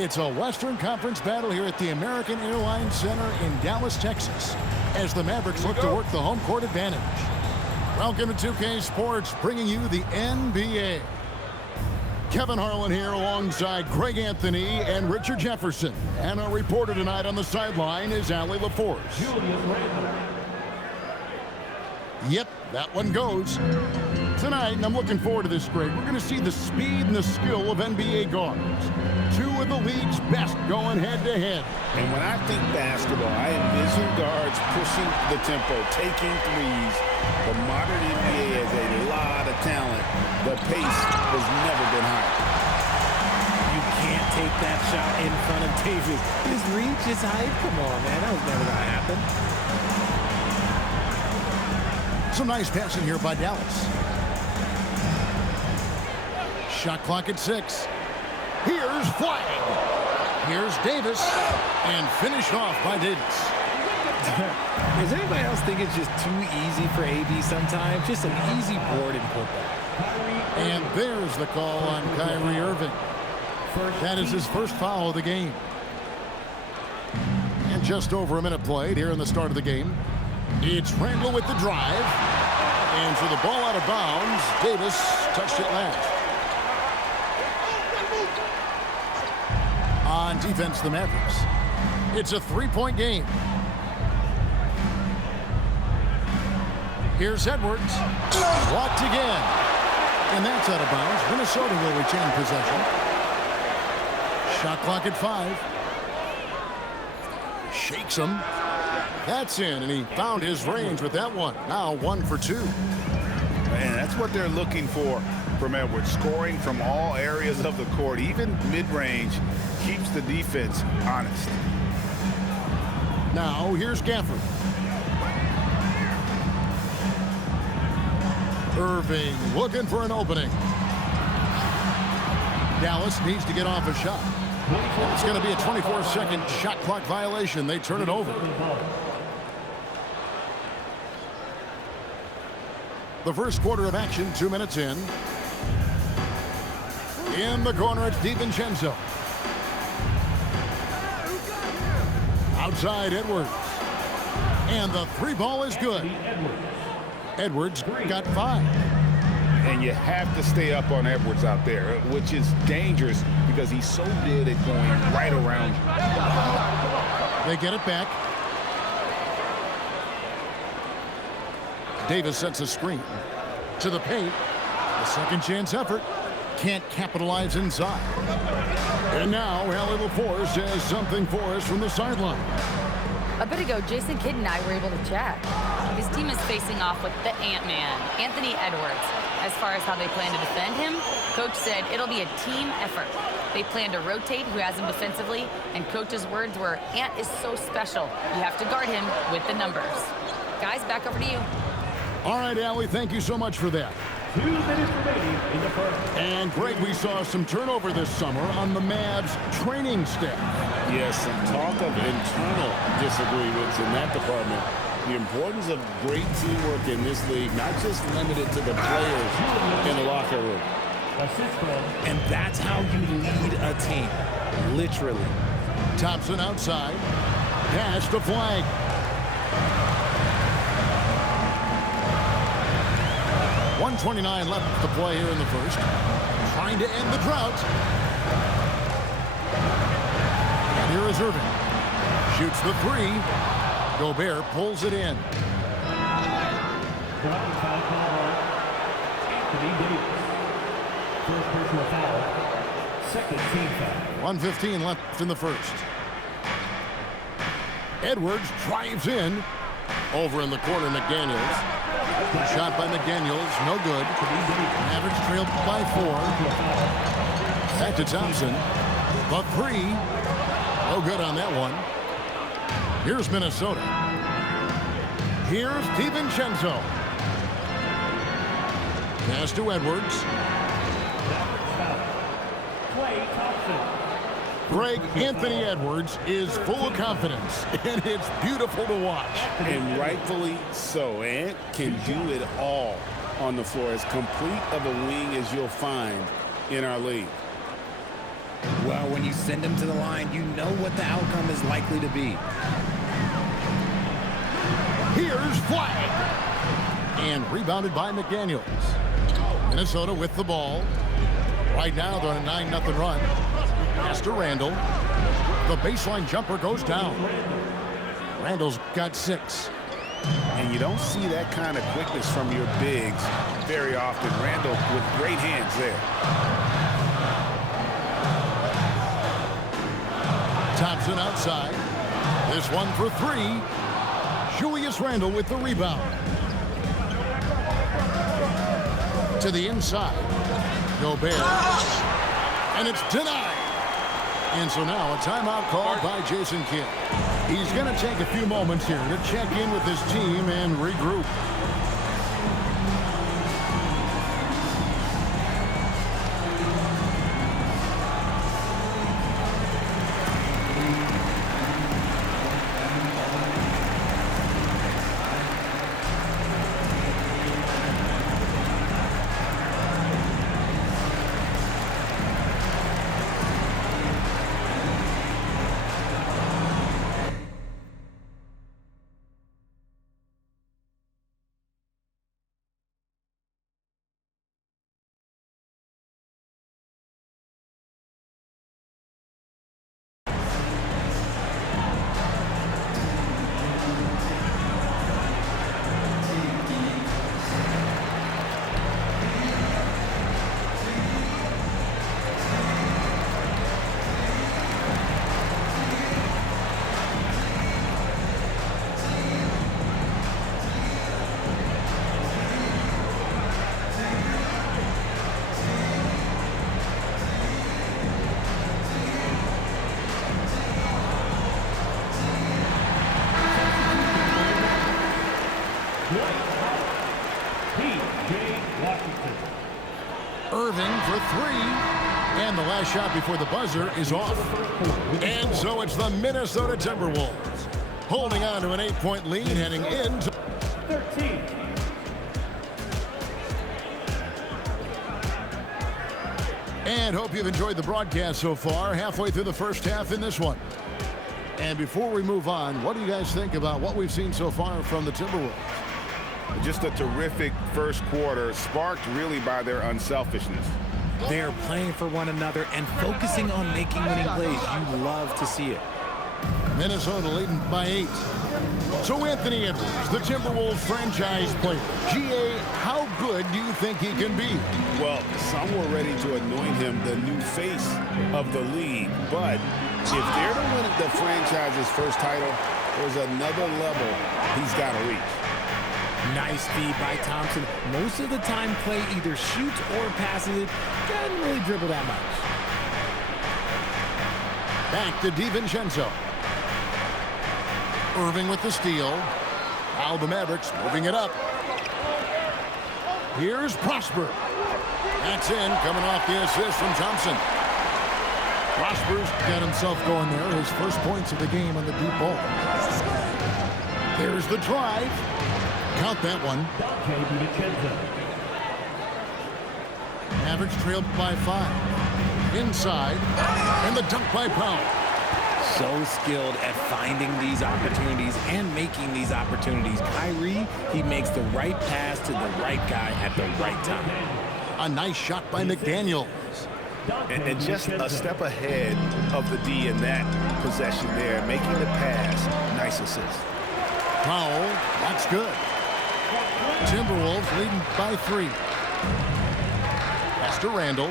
It's a Western Conference battle here at the American Airlines Center in Dallas, Texas, as the Mavericks look to work the home court advantage. Welcome to 2K Sports, bringing you the NBA. Kevin Harlan here alongside Greg Anthony and Richard Jefferson. And our reporter tonight on the sideline is Allie LaForce. Yep, that one goes. Tonight, and I'm looking forward to this, Greg, we're going to see the speed and the skill of NBA guards. Two of the league's best going head-to-head. And when I think basketball, I envision guards pushing the tempo, taking threes. The modern NBA has a lot of talent. The pace has never been higher. You can't take that shot in front of Davis. His reach is high. Come on, man. That was never going to happen. Some nice passing here by Dallas. Shot clock at 6. Here's Flag. Here's Davis. And finished off by Davis. Does anybody else think it's just too easy for AB sometimes? Just an easy board and putback. And there's the call on Kyrie Irving. That is his first foul of the game. And just over a minute played here in the start of the game. It's Randall with the drive. And for the ball out of bounds, Davis touched it last. On defense, the Mavericks. It's a three-point game. Here's Edwards. Blocked again. And that's out of bounds. Minnesota will retain possession. Shot clock at 5. Shakes him. That's in, and he found his range with that one. Now 1 for 2. And that's what they're looking for from Edwards. Scoring from all areas of the court, even mid-range, keeps the defense honest. Now here's Gafford. Irving looking for an opening. Dallas needs to get off a shot. It's going to be a 24-second shot clock violation. They turn it over. The first quarter of action, 2 minutes in. In the corner, it's DiVincenzo. Outside, Edwards. And the three ball is good. Edwards got 5. And you have to stay up on Edwards out there, which is dangerous because he's so good at going right around you. They get it back. Davis sets a screen to the paint. A second chance effort. Can't capitalize inside. And now Allie LaForce has something for us from the sideline. A bit ago, Jason Kidd and I were able to chat. His team is facing off with the Ant-Man, Anthony Edwards. As far as how they plan to defend him, Coach said it'll be a team effort. They plan to rotate who has him defensively, and Coach's words were, Ant is so special. You have to guard him with the numbers. Guys, back over to you. All right, Allie, thank you so much for that. 2 minutes remaining in the first. And Greg, we saw some turnover this summer on the Mavs training staff. Yes, some talk of internal disagreements in that department. The importance of great teamwork in this league, not just limited to the players in the locker room. And that's how you lead a team, literally. Thompson outside. Pass to Flag. .129 left to play here in the first. Trying to end the drought. And here is Irving. Shoots the 3. Gobert pulls it in. Anthony Davis. First personal foul. Second team foul. 1:15 left in the first. Edwards drives in. Over in the corner, McDaniels. Shot by McDaniels, no good. Mavericks trailed by 4. Back to Thompson. The 3. No good on that one. Here's Minnesota. Here's DiVincenzo. Pass to Edwards. Klay Thompson. Greg, Anthony Edwards is full of confidence, and it's beautiful to watch. And rightfully so. Ant can do it all on the floor. As complete of a wing as you'll find in our league. Well, when you send him to the line, you know what the outcome is likely to be. Here's flag. And rebounded by McDaniels. Minnesota with the ball. Right now they're on a 9-0 run. Pass to Randall. The baseline jumper goes down. Randall's got 6. And you don't see that kind of quickness from your bigs very often. Randall with great hands there. Thompson outside. This one for 3. Julius Randle with the rebound. To the inside. Gobert. And it's denied. And so now a timeout called by Jason Kidd. He's going to take a few moments here to check in with his team and regroup. Irving for 3. And the last shot before the buzzer is off. And so it's the Minnesota Timberwolves holding on to an 8-point lead heading into 13. And hope you've enjoyed the broadcast so far. Halfway through the first half in this one. And before we move on, what do you guys think about what we've seen so far from the Timberwolves? Just a terrific first quarter, sparked really by their unselfishness. They're playing for one another and focusing on making winning plays. You love to see it. Minnesota leading by 8. So Anthony Edwards, the Timberwolves franchise player. GA, how good do you think he can be? Well, some were ready to anoint him the new face of the league. But if they're to win the franchise's first title, there's another level he's got to reach. Nice feed by Thompson. Most of the time, Clay either shoots or passes it. Doesn't really dribble that much. Back to DiVincenzo. Irving with the steal. Now the Mavericks moving it up. Here's Prosper. That's in, coming off the assist from Thompson. Prosper's got himself going there. His first points of the game on the deep ball. There's the drive. Count that one. Mavericks trailed by 5. Inside. And the dunk by Powell. So skilled at finding these opportunities and making these opportunities. Kyrie, he makes the right pass to the right guy at the right time. A nice shot by McDaniels. And just a step ahead of the D in that possession there, making the pass. Nice assist. Powell, that's good. Timberwolves leading by 3. Pass to Randall.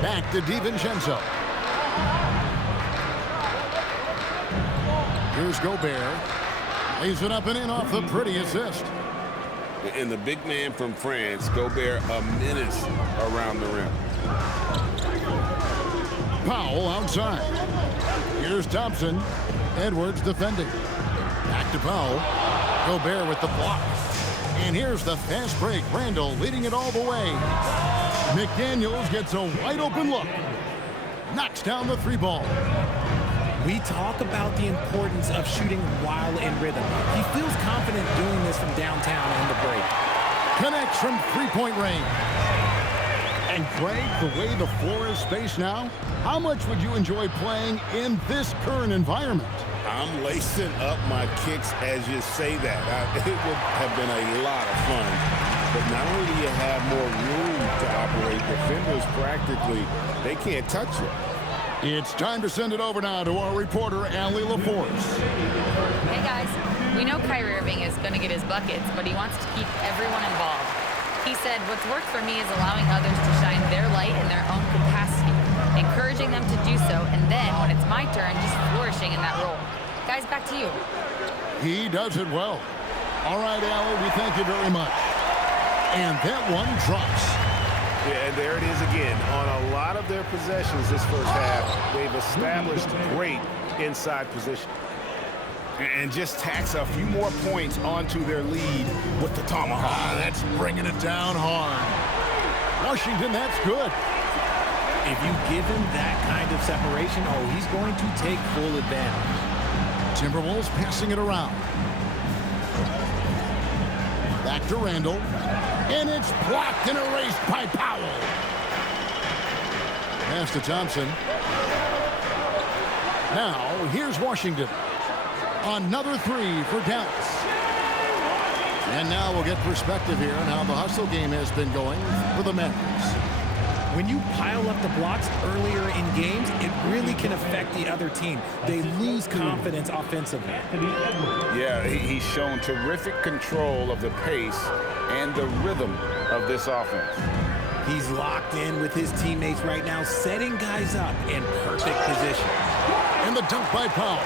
Back to DiVincenzo. Here's Gobert. Lays it up and in off the pretty assist. And the big man from France, Gobert, a menace around the rim. Powell outside. Here's Thompson. Edwards defending. Back to Powell. Gobert with the block. And here's the fast break. Randall leading it all the way. McDaniels gets a wide open look. Knocks down the 3 ball. We talk about the importance of shooting while in rhythm. He feels confident doing this from downtown on the break. Connects from 3-point range. And Greg, the way the floor is spaced now, how much would you enjoy playing in this current environment? I'm lacing up my kicks as you say that. It would have been a lot of fun. But not only do you have more room to operate, defenders practically, they can't touch you. It's time to send it over now to our reporter, Allie LaForce. Hey, guys. We know Kyrie Irving is going to get his buckets, but he wants to keep everyone involved. He said, what's worked for me is allowing others to shine their light in their own capacity, encouraging them to do so, and then, when it's my turn, just flourishing in that role. Guys, back to you. He does it well. All right, Allie, we thank you very much. And that one drops. Yeah, and there it is again. On a lot of their possessions this first half, they've established great inside position. And just tacks a few more points onto their lead with the tomahawk. That's bringing it down hard. Washington, that's good. If you give him that kind of separation, he's going to take full advantage. Timberwolves passing it around. Back to Randall. And it's blocked and erased by Powell. Pass to Thompson. Now, here's Washington. Another three for Dallas. And now we'll get perspective here on how the hustle game has been going for the Mavericks. When you pile up the blocks earlier in games, it really can affect the other team. They lose confidence offensively. Yeah, he's shown terrific control of the pace and the rhythm of this offense. He's locked in with his teammates right now, setting guys up in perfect position. And the dunk by Powell.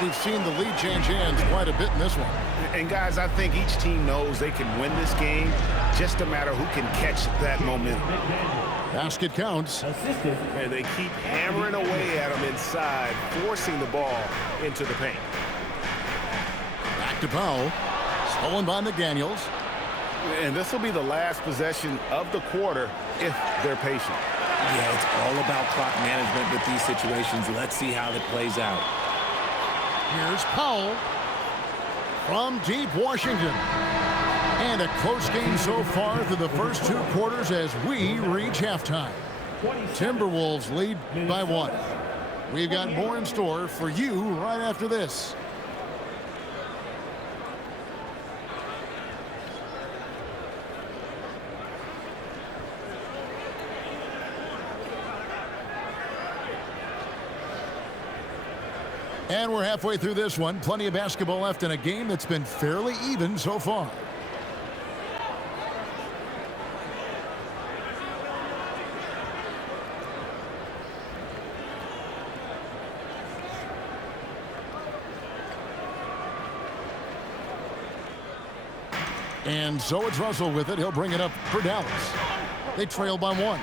We've seen the lead change hands quite a bit in this one. And guys, I think each team knows they can win this game, just a matter who can catch that momentum. Basket counts. And they keep hammering away at them inside, forcing the ball into the paint. Back to Powell. Stolen by McDaniels. And this will be the last possession of the quarter if they're patient. Yeah, it's all about clock management with these situations. Let's see how it plays out. Here's Powell from deep Washington. And a close game so far through the first two quarters as we reach halftime. Timberwolves lead by 1. We've got more in store for you right after this. And we're halfway through this one. Plenty of basketball left in a game that's been fairly even so far. And so it's Russell with it. He'll bring it up for Dallas. They trail by 1.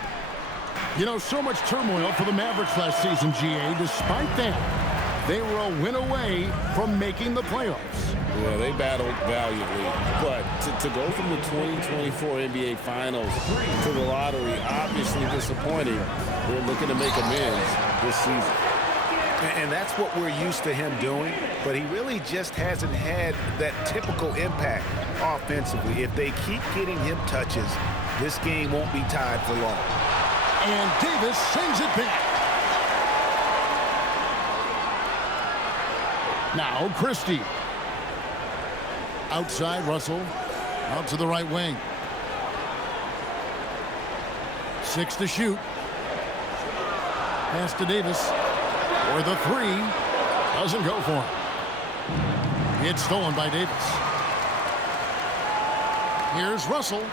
You know, so much turmoil for the Mavericks last season, GA. Despite that, they were a win away from making the playoffs. Yeah, they battled valiantly. But to go from the 2024 NBA Finals to the lottery, obviously disappointing. They're looking to make amends this season. And that's what we're used to him doing. But he really just hasn't had that typical impact offensively. If they keep getting him touches, this game won't be tied for long. And Davis sends it back. Now Christie. Outside Russell. Out to the right wing. 6 to shoot. Pass to Davis. For the 3. Doesn't go for him. It's stolen by Davis. Here's Russell.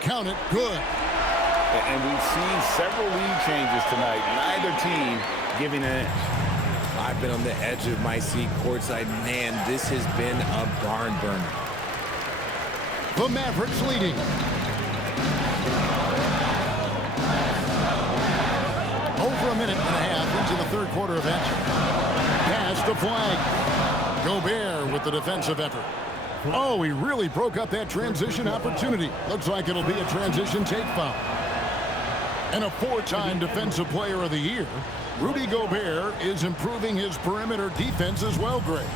Count it. Good. And we've seen several lead changes tonight. Neither team giving an inch. I've been on the edge of my seat courtside. Man, this has been a barn burner. The Mavericks leading. Over a minute and a half into the third quarter of action. Pass to Flag. Gobert with the defensive effort. Oh, he really broke up that transition opportunity. Looks like it'll be a transition take foul. And a 4-time Defensive Player of the Year, Rudy Gobert is improving his perimeter defense as well, Greg.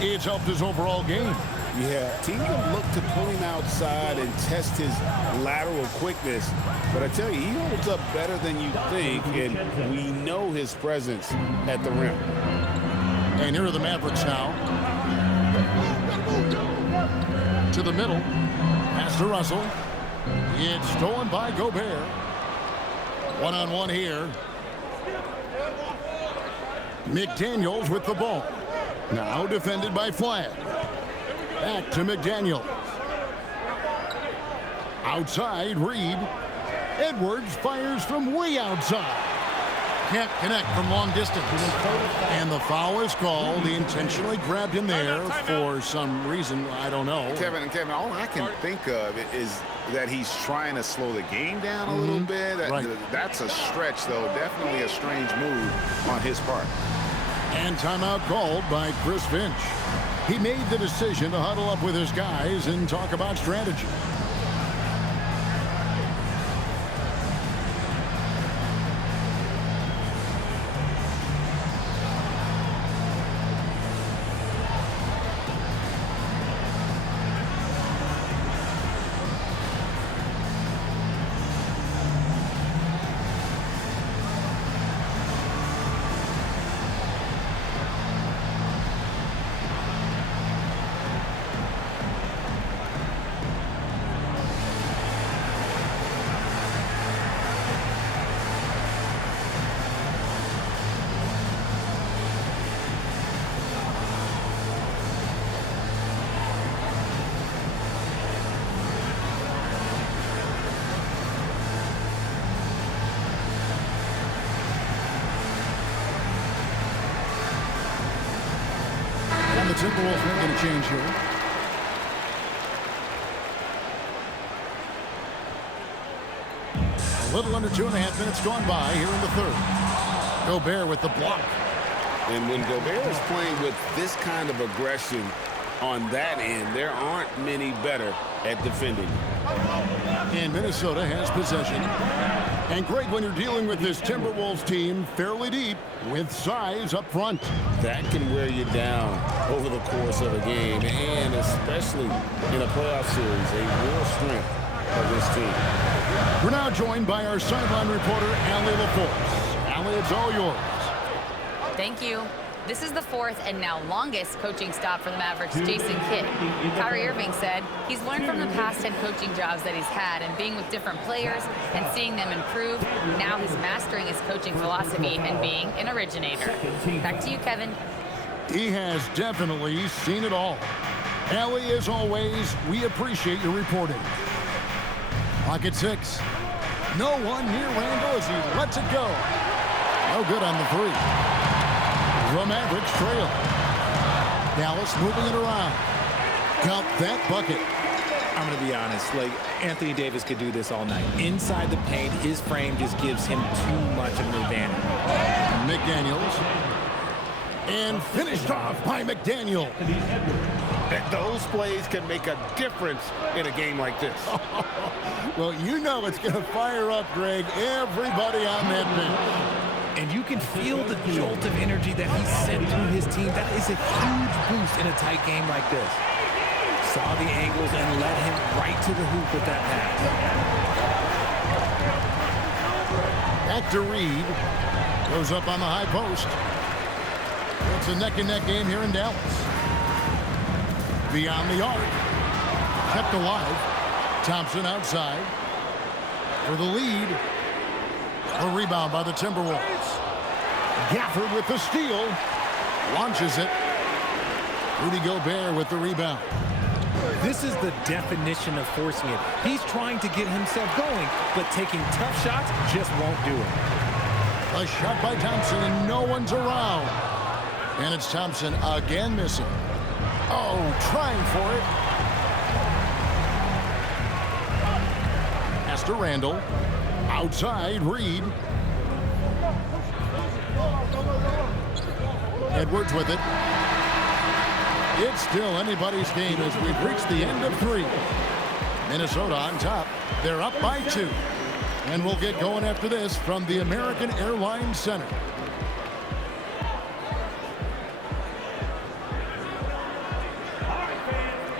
It's helped his overall game. Yeah, teams will look to pull him outside and test his lateral quickness. But I tell you, he holds up better than you think, and we know his presence at the rim. And here are the Mavericks now. To the middle. Pass to Russell. It's stolen by Gobert. One-on-one here. McDaniels with the ball. Now defended by Flagg. Back to McDaniels. Outside, Reed. Edwards fires from way outside. Can't connect from long distance. And the foul is called. He intentionally grabbed him there for some reason. I don't know. Kevin, all I can think of is that he's trying to slow the game down a little bit. That's a stretch, though. Definitely a strange move on his part. And timeout called by Chris Finch. He made the decision to huddle up with his guys and talk about strategy. The Timberwolves making a change here. A little under 2.5 minutes gone by here in the third. Gobert with the block. And when Gobert is playing with this kind of aggression on that end, there aren't many better at defending. And Minnesota has possession. And great when you're dealing with this Timberwolves team fairly deep with size up front. That can wear you down over the course of a game, and especially in a playoff series, a real strength of this team. We're now joined by our sideline reporter, Allie LaForce. Allie, it's all yours. Thank you. This is the fourth and now longest coaching stop for the Mavericks' Jason Kidd. Kyrie Irving said he's learned from the past head coaching jobs that he's had and being with different players and seeing them improve. Now he's mastering his coaching philosophy and being an originator. Back to you, Kevin. He has definitely seen it all. Allie, as always, we appreciate your reporting. Clock at 6. No one near Randall as he lets it go. No good on the three. The Mavericks trail. Dallas moving it around. Count that bucket. I'm going to be honest. Like, Anthony Davis could do this all night. Inside the paint, his frame just gives him too much of an advantage. McDaniels. And finished off by McDaniel. Those plays can make a difference in a game like this. Well, you know it's going to fire up, Greg, everybody on that bench. And you can feel the jolt of energy that he sent through his team. That is a huge boost in a tight game like this. Saw the angles and led him right to the hoop with that pass. Back to Reed. Goes up on the high post. It's a neck-and-neck game here in Dallas. Beyond the arc. Kept alive. Thompson outside. For the lead. A rebound by the Timberwolves. Gafford with the steal. Launches it. Rudy Gobert with the rebound. This is the definition of forcing it. He's trying to get himself going, but taking tough shots just won't do it. A shot by Thompson, and no one's around. And it's Thompson again missing. Oh, trying for it. Pass to Randall. Outside, Reed. Edwards with it. It's still anybody's game as we've reached the end of 3. Minnesota on top. They're up by 2. And we'll get going after this from the American Airlines Center.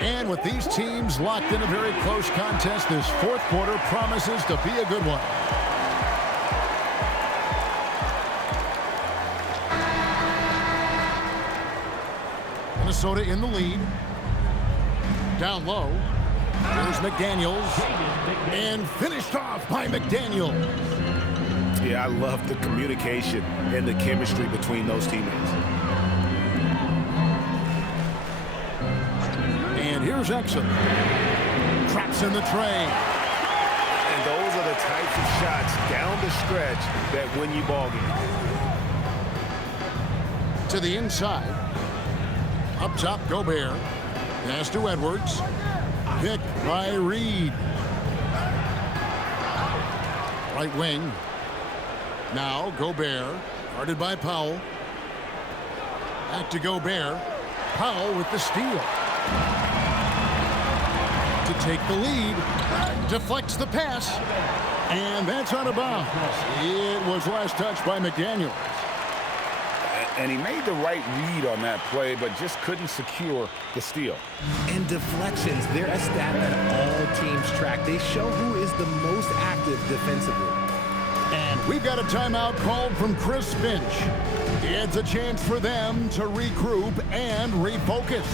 And with these teams locked in a very close contest, this fourth quarter promises to be a good one. Minnesota in the lead. Down low. Here's McDaniels. And finished off by McDaniels. Yeah, I love the communication and the chemistry between those teammates. And here's Exum. Traps in the tray. And those are the types of shots down the stretch that win you ball games. To the inside. Up top, Gobert. Pass to Edwards. Picked by Reed. Right wing. Now Gobert. Guarded by Powell. Back to Gobert. Powell with the steal. To take the lead. Deflects the pass. And that's out of bounds. It was last touched by McDaniels. And he made the right read on that play, but just couldn't secure the steal. And deflections, they're a stat that all teams track. They show who is the most active defensively. And we've got a timeout called from Chris Finch. It's a chance for them to regroup and refocus.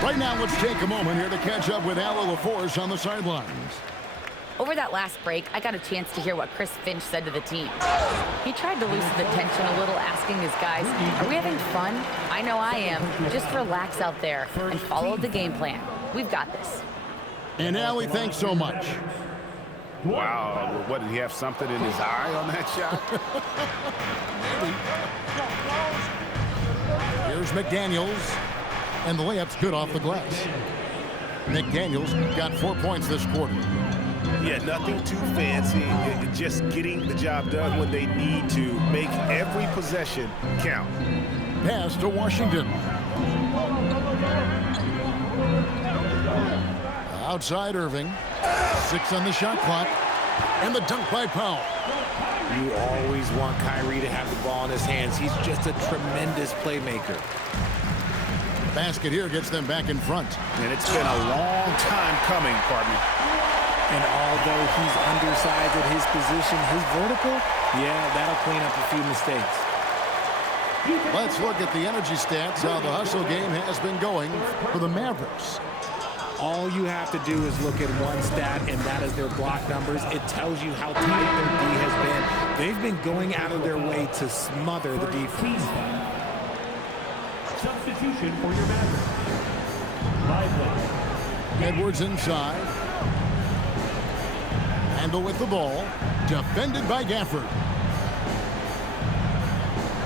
Right now, let's take a moment here to catch up with Al LaForce on the sidelines. Over that last break, I got a chance to hear what Chris Finch said to the team. He tried to loosen the tension a little, asking his guys, are we having fun? I know I am. Just relax out there and follow the game plan. We've got this. And Allie, thanks so much. Wow, what, did he have something in his eye on that shot? Here's McDaniels. And the layup's good off the glass. McDaniels got 4 points this quarter. Yeah, nothing too fancy. Just getting the job done when they need to. Make every possession count. Pass to Washington. Outside Irving. 6 on the shot clock. And the dunk by Powell. You always want Kyrie to have the ball in his hands. He's just a tremendous playmaker. Basket here gets them back in front. And it's been a long time coming, partner. And although he's undersized at his position, his vertical, yeah, that'll clean up a few mistakes. Let's look at the energy stats, how the hustle game has been going for the Mavericks. All you have to do is look at one stat, and that is their block numbers. It tells you how tight their D has been. They've been going out of their way to smother the defense. Substitution for your Mavericks. Edwards inside. Handle with the ball. Defended by Gafford.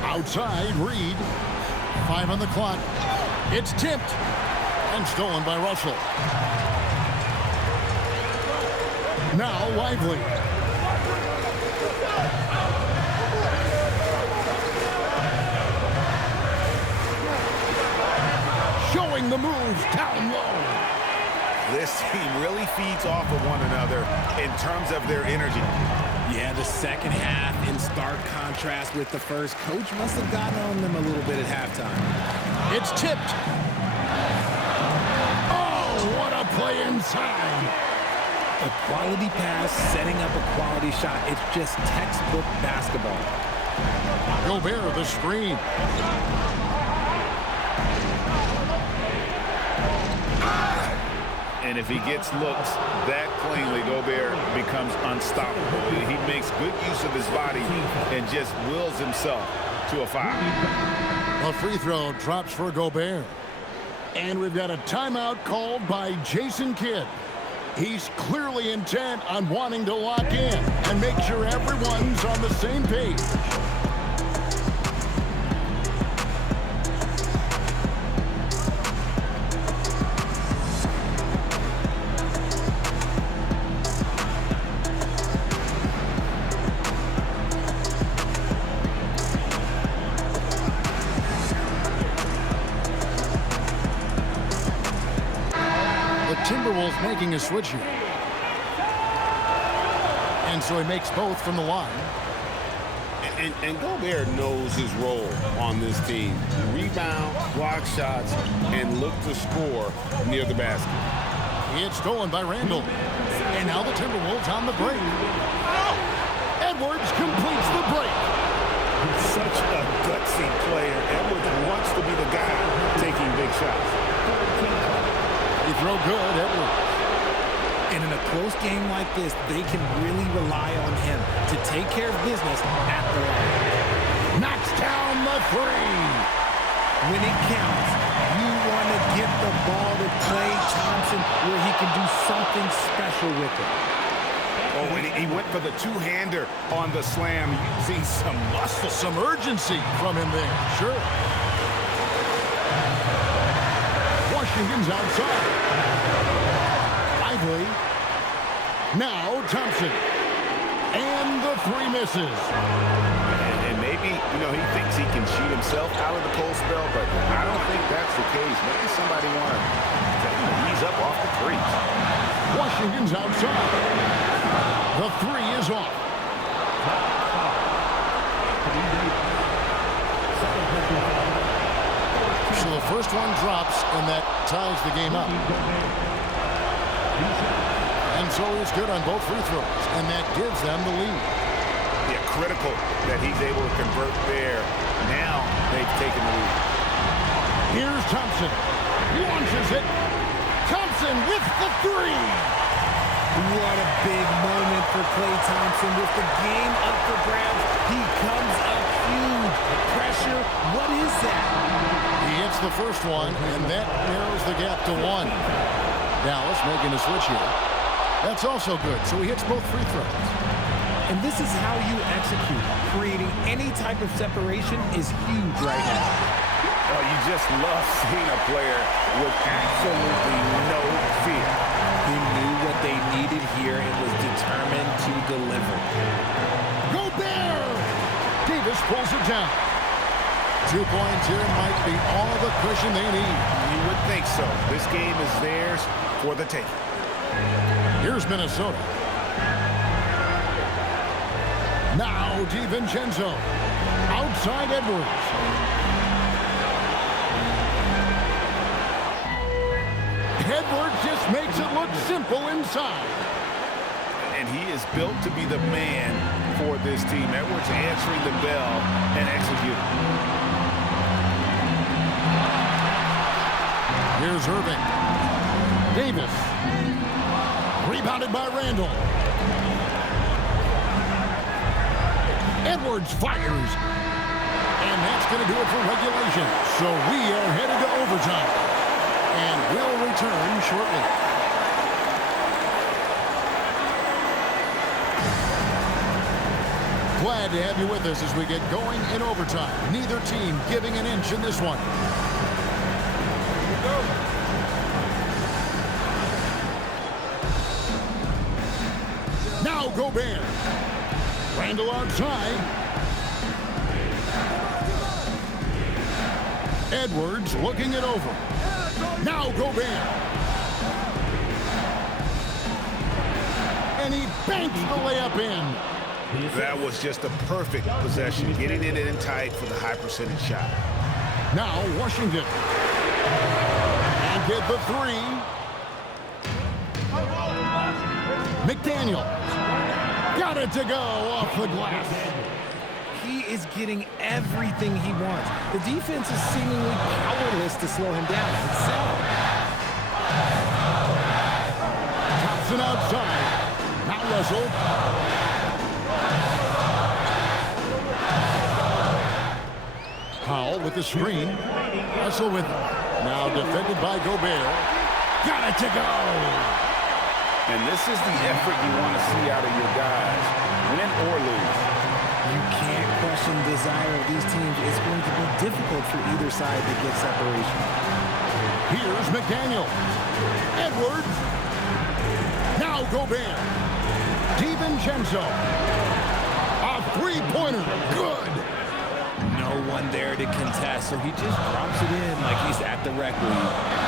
Outside, Reed. 5 on the clock. It's tipped. And stolen by Russell. Now Lively. Showing the move down low. This team really feeds off of one another in terms of their energy. Yeah, the second half in stark contrast with the first. Coach must have gotten on them a little bit at halftime. It's tipped. Oh, what a play inside. A quality pass, setting up a quality shot. It's just textbook basketball. Gobert the screen. And if he gets looks that cleanly, Gobert becomes unstoppable. He makes good use of his body and just wills himself to a foul. A free throw drops for Gobert. And we've got a timeout called by Jason Kidd. He's clearly intent on wanting to lock in and make sure everyone's on the same page. Timberwolves making a switch here. And so he makes both from the line. And Gobert knows his role on this team. Rebound, block shots, and look to score near the basket. It's stolen by Randall. And now the Timberwolves on the break. Edwards completes the break. Such a gutsy player. Edwards wants to be the guy taking big shots. You throw good, Edwards. And in a close game like this, they can really rely on him to take care of business at the line. Knocks down the three. When it counts, you want to get the ball to Klay Thompson where he can do something special with it. Oh, and he went for the two-hander on the slam, using some muscle. Some urgency from him there, sure. Washington's outside. Lively. Now Thompson. And the three misses. And maybe, he thinks he can shoot himself out of the cold spell, but I don't think that's the case. Maybe somebody want to ease up off the threes. Washington's outside. The three is off. So the first one drops, and that ties the game up. And so he's good on both free throws, and that gives them the lead. Yeah, critical that he's able to convert there. Now they've taken the lead. Here's Thompson. Launches it. Thompson with the three. What a big moment for Klay Thompson. With the game up for grabs, he comes up huge. Pressure, what is that? He hits the first one, and that narrows the gap to one. Dallas making a switch here. That's also good, so he hits both free throws. And this is how you execute. Creating any type of separation is huge right now. Oh, you just love seeing a player with absolutely no fear. He knew what they needed here and was determined to deliver. Gobert! Davis pulls it down. 2 points here might be all the cushion they need. You would think so. This game is theirs for the taking. Here's Minnesota. Now DiVincenzo. Outside Edwards. Edwards just makes it look simple inside. And he is built to be the man for this team. Edwards answering the bell and executing. Here's Irving. Davis. Rebounded by Randall. Edwards fires. And that's going to do it for regulation. So we are headed to overtime. And we'll return shortly. Glad to have you with us as we get going in overtime. Neither team giving an inch in this one. Now Gobert. Randall outside. Edwards looking it over. Now Gobert. And he banks the layup in. That was just a perfect possession, getting it in tight for the high percentage shot. Now Washington. And get the three. McDaniel. Got it to go off the glass. He is getting everything he wants. The defense is seemingly powerless to slow him down. It's sad. Thompson outside. Now Russell. Powell with the screen. Russell with it. Now defended by Gobert. Got it to go. And this is the effort you want to see out of your guys, win or lose. You can't question the desire of these teams. It's going to be difficult for either side to get separation. Here's McDaniel. Edwards. Now Gobert. DiVincenzo. A three-pointer. Good. No one there to contest, so he just drops it in like he's at the rec league.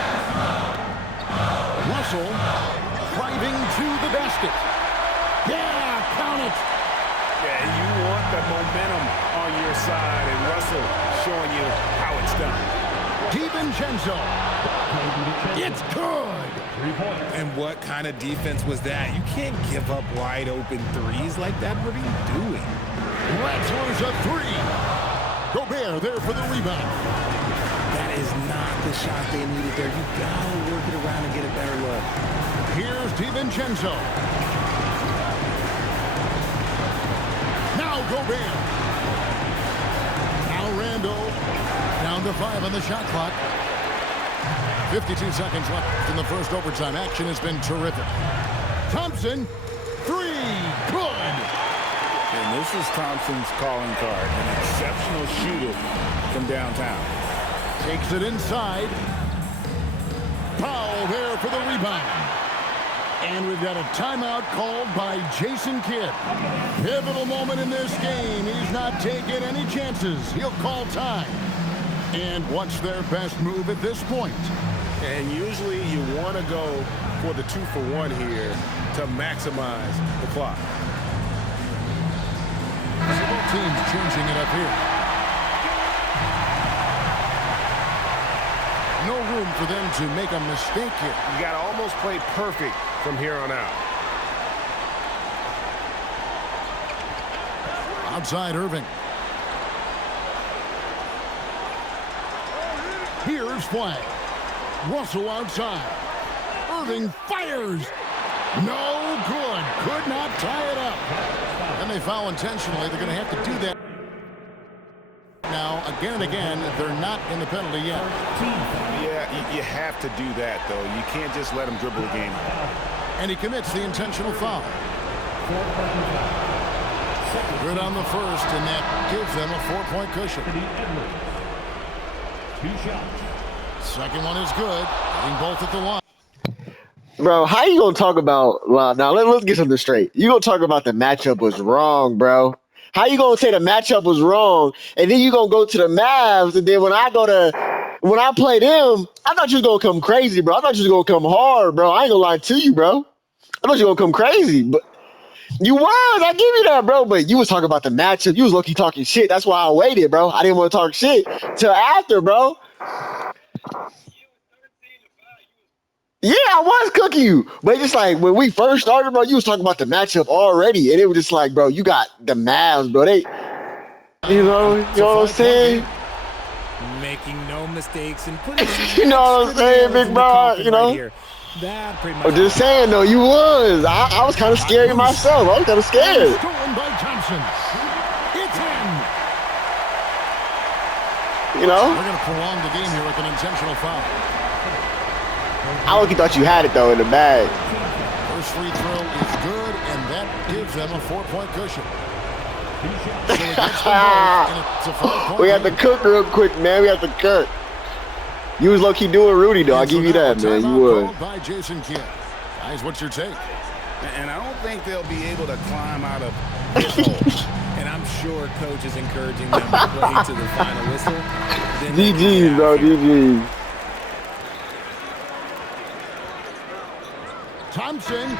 Russell driving to the basket. Yeah, count it. Yeah, you want the momentum on your side, and Russell showing you how it's done. DiVincenzo. It's good. And what kind of defense was that? You can't give up wide open threes like that. What are you doing? Rattler's a three. Gobert there for the rebound. That is not the shot they needed there. You gotta work it around and get a better look. Here's DiVincenzo. Now Gobert. Now Randall. Down to 5 on the shot clock. 52 seconds left in the first overtime. Action has been terrific. Thompson, three, good. And this is Thompson's calling card. An exceptional shooter from downtown. Takes it inside. Powell there for the rebound. And we've got a timeout called by Jason Kidd. Pivotal moment in this game. He's not taking any chances. He'll call time. And what's their best move at this point? And usually you want to go for the 2-for-1 here to maximize the clock. So both teams changing it up here. No room for them to make a mistake here. You got to almost play perfect from here on out. Outside Irving. Here's Flag. Russell outside. Irving fires. No good. Could not tie it up. And they foul intentionally. They're going to have to do that. Now, again and again, they're not in the penalty yet. Yeah, you have to do that, though. You can't just let them dribble the game. And he commits the intentional foul. Good on the first, and that gives them a 4-point cushion. Second one is good. Hitting both at the line. Bro, how you gonna talk about? Well, now let's get something straight. You gonna talk about the matchup was wrong, bro? How you gonna say the matchup was wrong, and then you gonna go to the Mavs, and then when I play them, I thought you was gonna come crazy, bro. I thought you was gonna come hard, bro. I ain't gonna lie to you, bro. I thought you was gonna come crazy, but you was. I give you that, bro. But you was talking about the matchup. You was low-key talking shit. That's why I waited, bro. I didn't want to talk shit till after, bro. Yeah, I was cooking you. But it's like when we first started, bro, you was talking about the matchup already. And it was just like, bro, you got the Mavs, bro. You know what I'm saying? Making no mistakes and putting you know what I'm saying, big bro? You know? Right that pretty much. I'm just saying, though, you was. I was kind of scared myself. I was kind of scared. Stolen by Thompson. It's in. You know? We're going to prolong the game here with an intentional foul. I look, thought you had it, though, in the bag. First free throw is good, and that gives them a 4-point cushion. So it gets them both, and it's a 5-point We have to cook real quick, man. We have to cook. You was low-key doing Rudy, though. I'll give you that, man. You would. By Jason Kidd. Guys, what's your take? And I don't think they'll be able to climb out of this hole. And I'm sure coach is encouraging them to play to the final whistle. GG's, bro. GG's. Thompson